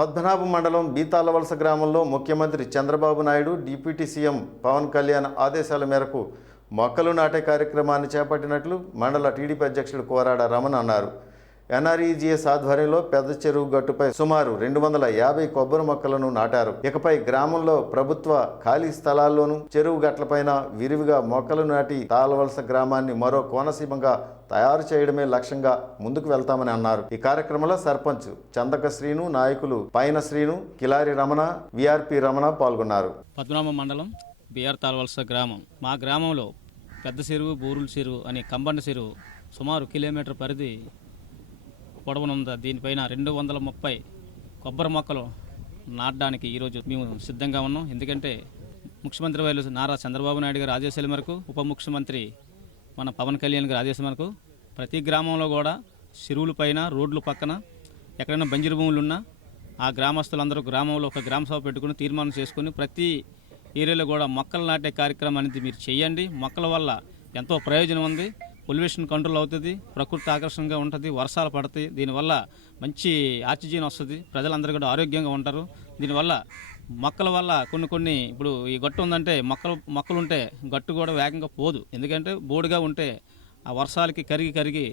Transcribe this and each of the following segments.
పద్మనాభం మండలం బీతాలవలస గ్రామంలో ముఖ్యమంత్రి చంద్రబాబు నాయుడు, డిప్యూటీ సీఎం పవన్ కళ్యాణ్ ఆదేశాల మేరకు మొక్కలు నాటే కార్యక్రమాన్ని చేపట్టినట్లు మండల టీడీపీ అధ్యక్షుడు కోరాడ రమణ అన్నారు. ఎన్ఆర్ఈజీఎస్ ఆధ్వర్యంలో పెద్ద చెరువు గట్టుపై సుమారు 250 కొబ్బరి మొక్కలను నాటారు. ఇకపై గ్రామంలో ప్రభుత్వ ఖాళీ స్థలాల్లోనూ చెరువు గట్లపైన విరివిగా మొక్కలు నాటి తాళవలస గ్రామాన్ని మరో కోనసీమగా తయారు చేయడమే లక్ష్యంగా ముందుకు వెళ్తామని అన్నారు. ఈ కార్యక్రమంలో సర్పంచ్ చందక శ్రీను, నాయకులు పైన శ్రీను, కిలారి రమణ, విఆర్పి రమణ పాల్గొన్నారు. పద్మనాభం మండలం బిఆర్ తాళవలస గ్రామం. మా గ్రామంలో పెద్ద చెరువు, బూరుల చెరువు అనే కంబండ చెరువు సుమారు కిలోమీటర్ పరిధి పొడవునుంది. దీనిపైన 230 కొబ్బరి మొక్కలు నాటడానికి ఈరోజు మేము సిద్ధంగా ఉన్నాం. ఎందుకంటే ముఖ్యమంత్రి వైలు నారా చంద్రబాబు నాయుడు గారి ఆదేశాల మేరకు, ఉప ముఖ్యమంత్రి మన పవన్ కళ్యాణ్ గారి ఆదేశం మేరకు ప్రతి గ్రామంలో కూడా చెరువుల పైన, రోడ్ల పక్కన ఎక్కడైనా బంజరు భూములు ఉన్నా ఆ గ్రామస్తులందరూ గ్రామంలో ఒక గ్రామ సభ పెట్టుకుని తీర్మానం చేసుకుని ప్రతి ఏరియాలో కూడా మొక్కలు నాటే కార్యక్రమం అనేది మీరు చేయండి. మొక్కల వల్ల ఎంతో ప్రయోజనం ఉంది. పొల్యూషన్ కంట్రోల్ అవుతుంది, ప్రకృతి ఆకర్షణగా ఉంటుంది, వర్షాలు పడతాయి. దీనివల్ల మంచి ఆక్సిజన్ వస్తుంది, ప్రజలందరూ కూడా ఆరోగ్యంగా ఉంటారు. దీనివల్ల మొక్కల వల్ల కొన్ని ఇప్పుడు ఈ గట్టు ఉందంటే మొక్కలు ఉంటే గట్టు కూడా వేగంగా పోదు. ఎందుకంటే బోడుగా ఉంటే ఆ వర్షాలకి కరిగి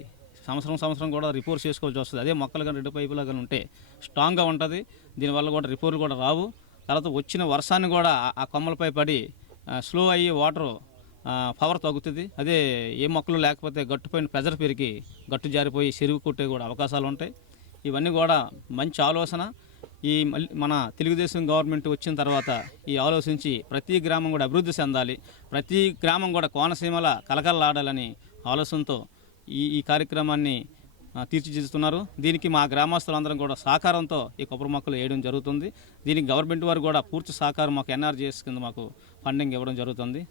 సంవత్సరం కూడా రిపేర్ చేసుకోవాల్సి వస్తుంది. అదే మొక్కలు కానీ 2 పైపులు కానీ ఉంటే స్ట్రాంగ్గా ఉంటుంది. దీనివల్ల కూడా రిపేర్లు కూడా రావు. తర్వాత వచ్చిన వర్షాన్ని కూడా ఆ కొమ్మలపై పడి స్లో అయ్యి వాటర్ పవర్ తగ్గుతుంది. అదే ఏ మొక్కలు లేకపోతే గట్టుపైన ప్రెజర్ పెరిగి గట్టు జారిపోయి చెరువు కొట్టే కూడా అవకాశాలు ఉంటాయి. ఇవన్నీ కూడా మంచి ఆలోచన. ఈ మన తెలుగుదేశం గవర్నమెంట్ వచ్చిన తర్వాత ఈ ఆలోచించి ప్రతి గ్రామం కూడా అభివృద్ధి చెందాలి, ప్రతి గ్రామం కూడా కోనసీమల కలకలలాడాలని ఆలోచనతో ఈ కార్యక్రమాన్ని తీర్చిదిద్దుతున్నారు. దీనికి మా గ్రామస్తులందరం కూడా సహకారంతో ఈ కొబ్బరి మొక్కలు వేయడం జరుగుతుంది. దీనికి గవర్నమెంట్ వారు కూడా పూర్తి సహకారం మాకు ఎన్ఆర్జీఎస్ కింద మాకు ఫండింగ్ ఇవ్వడం జరుగుతుంది.